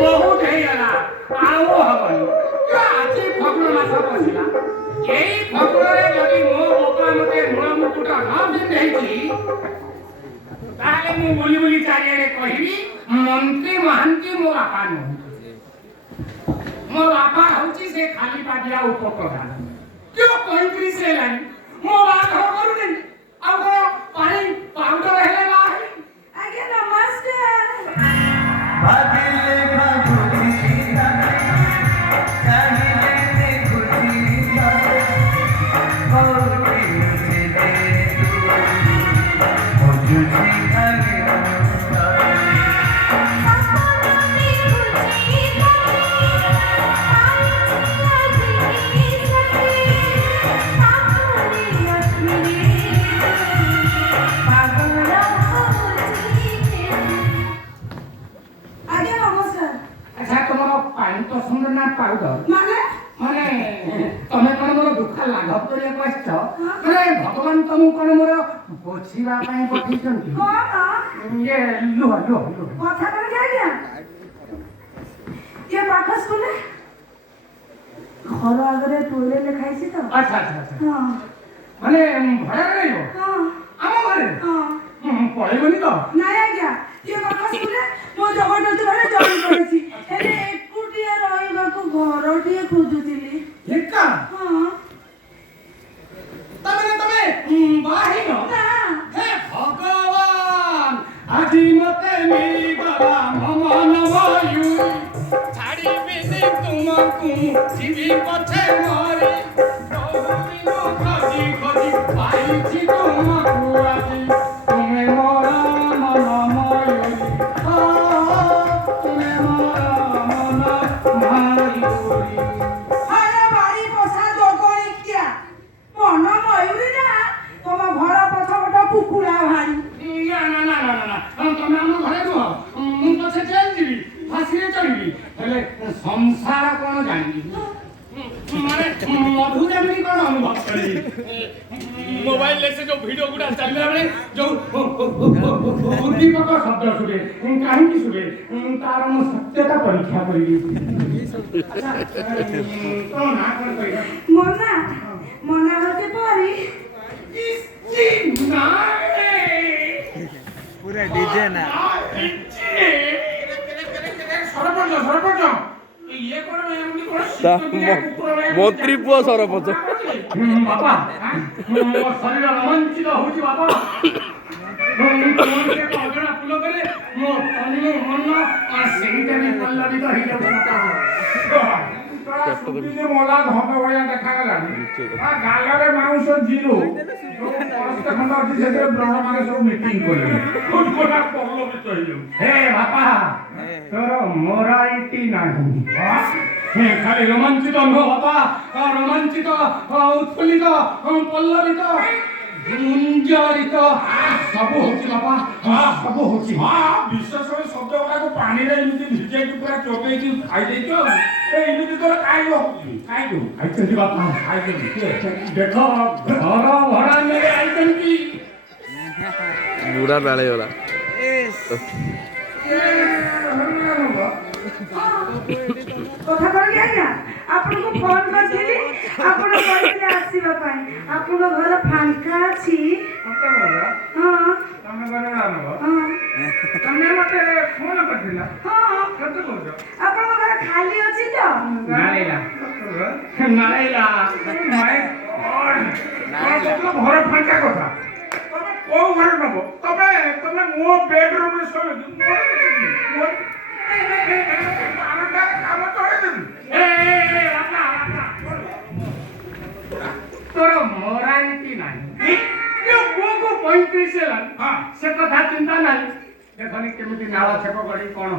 ବହୁତ ହେଇଗଲା ଆଉ ହବନି। ଆଜି ଫଗୁଣ ମାସ ପଶିଲା, ଏଇ ଫଗୁଣରେ ଯଦି ମୋ ବୋପା ମତେ ମୂଳ ମୁକୁଟ ନ ପିନ୍ଧେଇଛି ତାହେଲେ ମୁଁ ବୁଲି ବୁଲି ଚାରିଆଡେ କହିବି ମନ୍ତ୍ରୀ ମହାନ୍ତି ମୋ ବାପା ନୁହଁ, ମୋ ବାପା ହଉଛି ସେ ଖାଲି ପାଦିଆ ଉପପ୍ରଧାନ। କେଉଁ 35 ହେଲାଣି ମୋ ବାହାଘର କରୁନି, ଆଉ କଣ ପାଣି ପାଉଡର ହେଲେ ବାହା ହେବି? ଆଜ୍ଞା ନମସ୍କାର। ଆଚ୍ଛା ତମର ପାଣି ପସନ୍ଦ ନା ପାଉଡର? ମାନେ ମାନେ ତମେ କଣ ମୋର ଦୁଃଖ ଲାଘବ କରିବାକୁ ଆସିଛ? ମାନେ ଭଗବାନ ତମକୁ କଣ ମୋର ବୁଝିବା ପାଇଁ ପଠେଇଛନ୍ତି? ଇଏ ଲୁହ ଲୁହ ଲୁହ କଥା କଣ ଆଜ୍ଞା ଇଏ ପାଖ ସ୍କୁଲରେ ଘର ଆଗରେ ଟୋଇଲେଟ ଲେଖା ହେଇଛି ତ। ଆଚ୍ଛା ଆଚ୍ଛା ଆଚ୍ଛା ହଁ ମାନେ ଭଡ଼ାରେ ରହିବ ହଁ ଆମ ଘରେ? ହଁ ପଳେଇବନି ତ? ନାଇଁ ଆଜ୍ଞା ଇଏ ପାଖ ସ୍କୁଲରେ ମୋ ଜଗନ୍ନାଥ ଘରେ ଜଏନ୍ କରିଛି, ହେଲେ ଏକୁଟିଆ ରହିବାକୁ ଘରଟିଏ ଖୋଜୁଥିଲି। ଏକା? ହଁ ତମେ ବାହା ହେଇନ? ନା ହେ ଭଗବାନ, ଆଜି ମତେ ମିଳିଗଲା ମନ ମୟୂରୀ, ଛାଡ଼ିବିନି ତୁମକୁ ଯିବି ପଛେ ମରି, କୋଉଦିନ ଖୋଜି ଖୋଜି ପାଇଛି ତୁମକୁ ଆଜି, ତୁମେ ମୋର ମନ ମୟୂରୀ, ତୁମେ ମୋର ମନ ମୟୂରୀ। ଆରେ ବାড়ি পোষা জগরিকিয়া মন ময়ূরী না তোমা ঘর পছপট কুকুড়া ভারি। ନା ନା ନା ନା ନା ତମେ ଆମ ଘରେ ରୁହ, ମୁଁ ପଛେ ଜେଲ୍ ଯିବି, ଫାଶୀରେ ଚଢ଼ିବି, ହେଲେ ସଂସାର କଣ ଜାଣିବି, ମାନେ ମଧୁ ଯେମିତି କଣ ଅନୁଭବ କରିବି। ମୋବାଇଲରେ ସେ ଯୋଉ ଭିଡିଓ ଗୁଡା ଚାଲିଲା ବେଳେ ଯୋଉ ଉଦ୍ଦୀପକ ଶବ୍ଦ ଶୁଭେ, କାହିଁକି ଶୁଭେ, ତାର ମୁଁ ସତ୍ୟତା ପରୀକ୍ଷା କରିବି। ଆଚ୍ଛା ତମ ନାଁ କଣ କହିଲ? মনা মনা হতে পারি। पूरा डीजे ना ମନ୍ତ୍ରୀ ପୁଅ ସରପଞ୍ଚ। ବାପା ମୋ ଶରୀର ରୋମାଞ୍ଚିତ ହଉଛି ବାପା, ଅଜଣା ପୁଲକରେ ମୋ ତନୁ ମନ ସେଇଟା ବି ପଲ୍ଲବିତ ହେଇଯାଉଛି ମଲା ଧନ ଭଳିଆ ଦେଖାଗଲାଣି, ଗାଲରେ ମାଉଁସ ଜିରୋ, ପରସ୍ତେ ଖଣ୍ଡ ଅଛି ସେଥିରେ ବ୍ରଣ ମାନେ ସବୁ ମିଟିଂ କରିବେ, ପଲ୍ଲବିତ ହେଇଯାଉଛି। ହେ ବାପା ତୋର ମୋରାଲିଟି ନାହିଁ, ଖାଲି ରୋମାଞ୍ଚିତ ନୁହ ବାପା, ରୋମାଞ୍ଚିତ, ଉତ୍ଫୁଲ୍ଲିତ, ପଲ୍ଲବିତ, ଗୁଞ୍ଜରିତ ସବୁ ହଉଛି ବାପା, ସବୁ ହଉଛି। ବିଶେଷ କରି ଶବ୍ଦ ଗୁଡାକୁ ପାଣିରେ ଏମିତି ଭିଜେଇକି ପୁରା ଚୋବେଇକି ଖାଇଦେଇଛ, ଏମିତି ତୋର କାହିଁକି ହଉଛି? କାହିଁକି ଖାଇଛନ୍ତି ବାପା? ଖାଇଛନ୍ତି ଦେଖ ଘର ଭଡା ନେଇ ଆଇଛନ୍ତି। ବୁଢା ଡାଳେଗଲା। কথা কଣ କି ଆଜ୍ଞା ଆପଣଙ୍କୁ ଫୋନ କରିଥିଲି, ଆପଣ କହିଥିଲେ ଆସିବା ପାଇଁ, ଆପଣଙ୍କ ଘର ଫାଙ୍କା ଅଛି? ସତ କହୁଛ? ହଁ ତମେ ଘରେ ଆଣବ? ହଁ ତମେ ମତେ ଫୋନ କରିଥିଲ? ହଁ ସତ କହୁଛ? ଆପଣଙ୍କ ଘର ଖାଲି ଅଛି ତ? ନାଳେଇଲା ନାଳେଇଲା ଘର ଫାଙ୍କା କଥା, ତମେ କୋଉ ଘରେ ନବ? ତମେ ତମେ ମୋ ବେଡରୁମରେ ତୋର ମୋରାଲିଟି ନାହିଁ, ପୁଅକୁ 35 ହେଲାଣି ସେ କଥା ଚିନ୍ତା ନାହିଁ, ଦେଖନି କେମିତି ନାଳ ଛେପ ଗଡ଼ି କଣ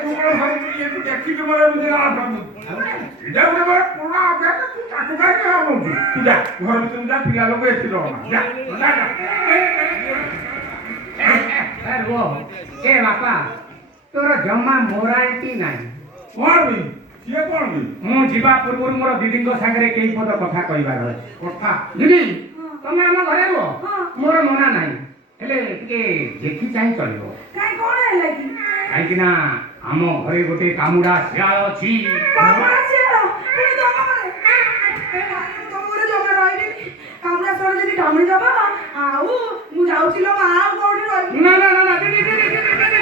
ତୁ କଣ ଭାବୁଛୁ ଦେଖିଛୁ ମୋର ଏମିତି ନାଳ ଏଇଟା ଗୋଟେ ମୋର ପୁରୁଣା ଅଭ୍ୟାସ, ତୁ ତାକୁ କାହିଁକି ଭାବୁଛୁ? ତୁ ଯା ଘର ଭିତରକୁ ଯା, ପିଲା ଲୋକ ଏଠି ରହନା, ଯା ଏ ବାପା ତୋର ଜମା ମୋରାଲିଟି ନାହିଁ। କଣ ବି ସିଏ କଣ ବି? ମୁଁ ଯିବା ପୂର୍ବରୁ ମୋର ଦିଦିଙ୍କ ସାଙ୍ଗରେ କେଇ ପଦ କଥା କହିବାର ଅଛି। କଥା ଦିଦି ତମେ ଆମ ଘରେ ରୁହ, ମୋର ମନା ନାହିଁ, ହେଲେ ଟିକେ ଦେଖି ଚାହିଁ ଚଳିବ। କାଇଁ କଣ ହେଲା କି? କାହିଁକି ନା ଆମ ଘରେ ଗୋଟେ କାମୁଡ଼ା ଶିଆଳ ଅଛି। କାମୁଡ଼ା ଶିଆଳ ପୁଣି ତମ ଘରେ? ଏ ଭାଇ, ମୁଁ ତମ ଘରେ ଜମା ରହିବିନି। କାମୁଡ଼ା ଶିଆଳ ଯଦି କାମୁଡ଼ି ଦବ, ଆଉ ମୁଁ ଯାଉଛି ଲୋ ମା, ଆଉ କୋଉଠି ରହିବି? ନା ନା ନା ନା ଦିଦି ଦିଦି ଦିଦି ଦିଦି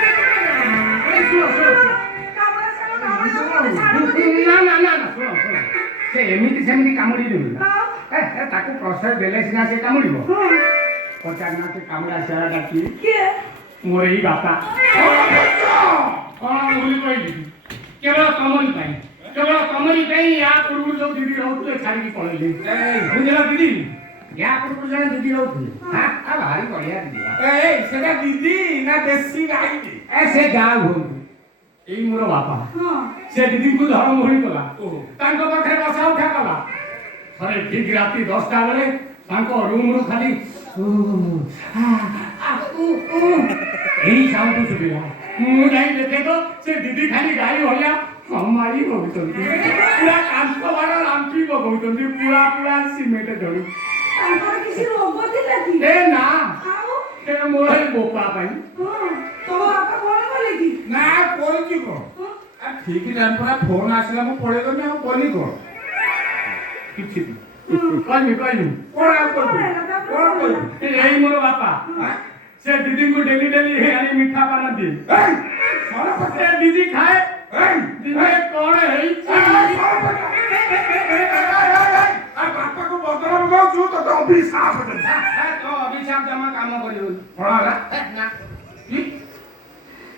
ଏ ଶୁଣ ଶୁଣ କାମୁଡ଼ା ଶିଆଳ କାମୁଡ଼ି ଦବ, ମୋତେ ଛାଡିବ ଦିଦି। ନା ନା ନା ନା ଶୁଣ ଶୁଣ ସେ ଏମିତି ସେମିତି କାମୁଡ଼ିଦେବି ନା। ଆଉ? ତାକୁ ପ୍ରଶ୍ରୟ ଦେଲେ ସିନା ସେ କାମୁଡ଼ିବ। ହଁ। ପଚାରିନା ସେ କାମୁଡ଼ା ଶିଆଳଟା କିଏ? କିଏ? ମୋର ଏଇ ବାପା। କଣ ବୋଲି କହିଲି? କେବଳ ତମରି ପାଇଁ, କେବଳ ତମରି ପାଇଁ ୟା ପୂର୍ବରୁ ଯୋଉ ଦିଦି ରହୁଥିଲେ ଛାଡ଼ିକି ପଳେଇଲେ। ବୁଝିଲ ଦିଦି? ୟା ପୂର୍ବରୁ ଜଣେ ଦିଦି ରହୁଥିଲେ। ଭାରି ବଢିଆ ଦିଦି। ସେଟା ଦିଦି ନା ଦେଶୀ ଗାଈ? ସେ ଗାଁ ଘୁରୁନ୍ତୁ। ଏଇ ମୋର ବାପା। ହଁ। ସେ ଦିଦିଙ୍କୁ ଧରମୋହରୀ କଲା, ତାଙ୍କ ପାଖରେ ବସା ଉଠା କଲା। ଥରେ ଠିକ ରାତି 10ଟା ବେଳେ ତାଙ୍କ ରୁମରୁ ଖାଲି ଏଇ ସାଉଣ୍ଡ ଶୁଭିଲା। ମୁଁ ଯାଇ ଦେଖେ ତ ସେ ଦିଦି ଖାଲି ଗାଈ ଭଳିଆ ମାରି ପକଉଛନ୍ତି, ପୁରା କାନ୍ଥ ବାଡ଼ ରାମ୍ପି ପକଉଛନ୍ତି, ପୁରା ପୁରା ସିମେଣ୍ଟ ଧରି। ତାଙ୍କର କିଛି ରୋଗ ଥିଲା କି? ଏ ନା, ଆଉ? ସେ ମୋର ଏଇ ବୋପା ପାଇଁ। ହଁ। ତମ ବାପା କଣ କଲେ କି? ନା କରିଛି କଣ? ଠିକ ଟାଇମ ପୁରା ଫୋନ ଆସିଲା, ମୁଁ ପଳେଇଗଲି। ଆଉ କଲି କଣ? କିଛି କହିନି କହିନି କଣ ଆଉ କରିବି? କଣ କରିବି? ଏଇ ମୋର ବାପା। ସେ ଦିଦିଙ୍କୁ ଡେଲି ଡେଲି ଆଣି ମିଠା ପାନ ଦିଏ। ସେ ଦିଦି ଖାଏ। ଦିଦି କଣ ହେଇଛି? ବାପାକୁ ବଦନାମ ଦଉଛୁ, ତୋତେ ଅଭିଶାପ ଦେବି। ତୋ ଅଭିଶାପ ଜମା କାମ କରିବନି। କଣ ହେଲା?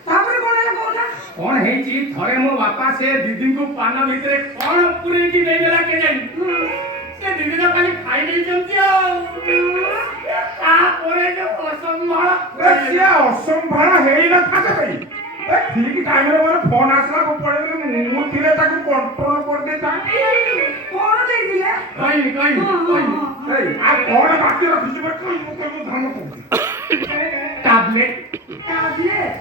ତାପରେ କଣ ହେଲା କହୁନା? କଣ ହେଇଛି? ଥରେ ମୋ ବାପା ସେ ଦିଦିଙ୍କୁ ପାନ ଭିତରେ କଣ ପୁରେଇକି ଦେଇଦେଲା କେଜାଣି। ସେ ଦିଦି ତ ଖାଲି ଖାଇ ଦେଇଛନ୍ତି ଆଉ। ତାପରେ ଅସମ୍ଭାଳ ହେଇନଥାନ୍ତେ ଭାଇ। ଠିକ ଟାଇମରେ ମୋର ଫୋନ ଆସିଲା, ମୁଁ ପଳେଇଲି। ମୁଁ ଥିଲେ ତାକୁ କଣ୍ଟ୍ରୋଲ କରିଦେଇଥାନ୍ତି। କଣ ଦେଇଥିଲେ? କହିନି କହିନି କହିନି। ଆଉ କଣ ବାକି ରଖିଛୁ? କହିବୁ କହିବୁ ଧନ କହୁଛି। ଟାବଲେଟ। ଟାବଲେଟ?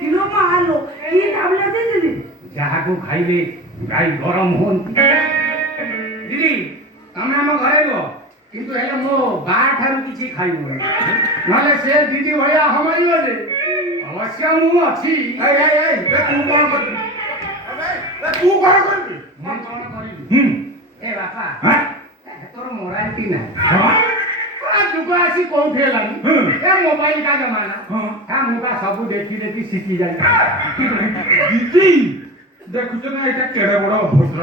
କିଲୋ ମାଲୋ, କି ଟାବଲେଟ ଦେଇଥିଲି? ଯାହାକୁ ଖାଇଲେ ଗାଈ ଗରମ ହୁଅନ୍ତି। ଦିଦି ତମେ ଆମ ଘରେ ରୁହ, କିନ୍ତୁ ହେଲେ ମୋ ବା ଠାରୁ କିଛି ଖାଇବନି, ନହେଲେ ସେ ଦିଦି ଭଳିଆ ହମାଇବ ଯେ। ଅବଶ୍ୟ ମୁଁ ଅଛି। ତୁ କଣ କରିବି? ତୁ କଣ କରିବି? ମୁଁ କଣ କରିବି? ଏ ବାପା, ତୋର ମୋରାଲିଟି ନାହିଁ। ଯୁଗ ଆସି କୋଉଠି ହେଲାଣି? ଏ ମୋବାଇଲ କା ଜମାନା। ମୁଁ ବା ସବୁ ଦେଖି ଦେଖି ଶିଖି ଯାଇ। ଦିଦି ଦେଖୁଛ ନା ଏଇଟା କେଡେ ବଡ ଅଭଦ୍ର।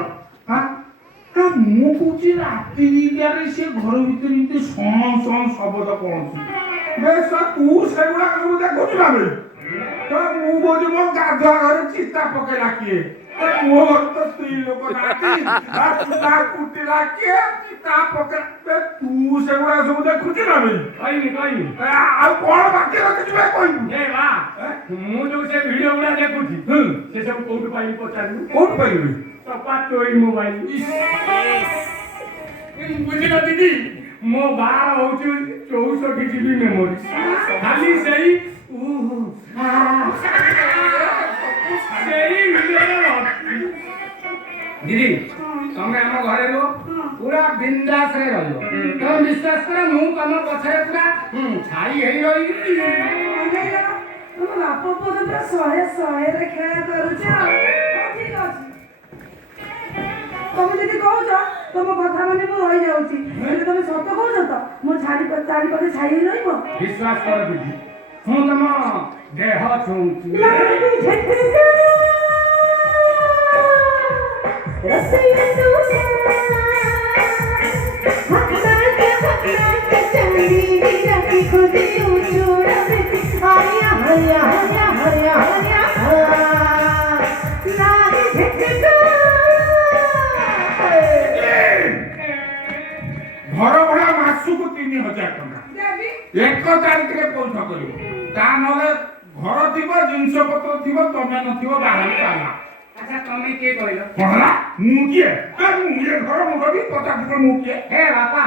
ମୁଁ କହୁଛି ରାତି ଦିଟାରେ ସେ ଘର ଭିତରେ ଏମିତି ସଣ ସଣ ଶବ୍ଦ କହୁଛି। ତୁ ସେଗୁଡା ସବୁ ଦେଖୁଛୁ ନା ବେ? ମୁଁ କହୁଛି ମୋ ଗାଧୁଆ ଘରେ ଚିତା ପକେଇଲା କିଏ? ମୋର ତ ସ୍ତ୍ରୀ ଲୋକ ନାହାନ୍ତି, କୁଟିଲା କିଏ? ଚିତା ପକେଇଲା। ତୁ ସେଗୁଡା ସବୁ ଦେଖୁଛୁ ନା ବେ? କହିନି କହିନି। ଆଉ କଣ ବାକି ରଖିଛୁ କହିବୁ? ମୁଁ ଯୋଉ ସେ ଭିଡିଓ ଗୁଡା ଦେଖୁଛି, ସେ ସବୁ କୋଉଠୁ ପାଇବି ପଚାରିବୁ? କୋଉଠୁ ପାଇବି? ମୋବାଇଲ। ବୁଝିଲ ଦିଦି, ମୋ ବାର ହଉଛି 64 GB ମେମୋରି। ଖାଲି ସେଇ ଦିଦି ତମେ ଆମ ଘରେ ରୁହ, ପୁରା ବିନ୍ଦାସରେ ରହିବ। ତମେ ବିଶ୍ୱାସ କର, ମୁଁ ତମ ପଛରେ ପୁରା ଛାଇ ହେଇ ରହିବି। ତମ ବାପ ପୁଅ ତ ପୁରା 100ରେ ଖେଳ କରୁଛ। ଠିକ ଅଛି, ତମେ ଯଦି କହୁଛ ତମ କଥା ମାନେ ମୁଁ ରହିଯାଉଛି, ହେଲେ ତମେ ସତ କହୁଛ ତ? ମୋ ଚାରିପଟେ ଛାଇ ହେଇ ରହିବ? ବିଶ୍ୱାସ କର ଦିଦି, ମୁଁ ତମ ଦେହ ଛୁଉଁଛି। ଘର ଭଡ଼ା ମାସକୁ 3000 ଟଙ୍କା 1 ତାରିଖରେ ପଇଠ କରିବ। ତା ନହେଲେ ଘର ଥିବ, ଜିନିଷ ପତ୍ର ଥିବ, ତମେ ନଥିବ, ବାହାରି ଚାଲା। ଆଚ୍ଛା ତମେ କିଏ କହିଲ? କଣ ହେଲା? ମୁଁ କିଏ? ମୁଁ ଏ ଘର ମୁରବି, ପଚାରିବ ମୁଁ କିଏ? ହେ ବାପା,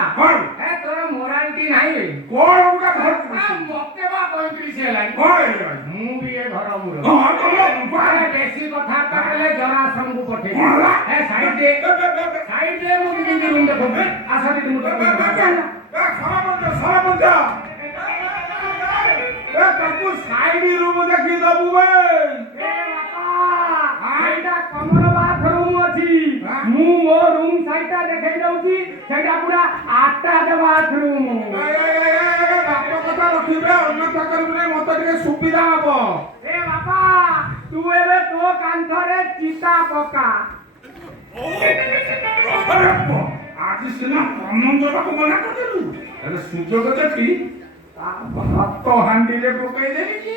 ତୋର ମୋରାଲିଟି ନାହିଁ। କଣ ଗୋଟେ ମତେ ବା 35 ହେଲାଣି। ମୁଁ ବି ଏ ଘର ମୁରବି। ବେଶୀ କଥାବାର୍ତ୍ତା କଲେ ଜରାସନକୁ ପଠେଇ। ସାଇଡରେ ମୁଁ ଦିଦି ରୁମ୍ ଦେଖୁଛି। ଆସ ଦିଦି ମୁଁ ସରପଞ୍ଚ ତାକୁ ଆଇଡି ରୁମ୍ ଦେଖି ଦବୁ ବେ ଏ ବାପା ଏଇଟା କମନ ବାଥରୁମ ଅଛି ମୁଁ ମୋ ରୁମ ସାଇଟା ଦେଖେଇ ଦଉଛି ସେଇଟା ପୁରା ଆଟାଚ ବାଥରୁମ ବାପ କଥା ରଖିବେ ଅନ୍ୟଥା କରିବୁନି ମତେ ଟିକେ ସୁବିଧା ହବ ଏ ବାପା ତୁ ଏବେ ତୋ କାନ୍ଥରେ ଚିତା ପକା ଆଜି ସିନା ଅନନ୍ତବାକୁ ମନା କରିଦେଲୁ ହେଲେ ସୁଯୋଗ ଦେଖି ତା ହାତ ହାଣ୍ଡିରେ ପକେଇ ଦେଲି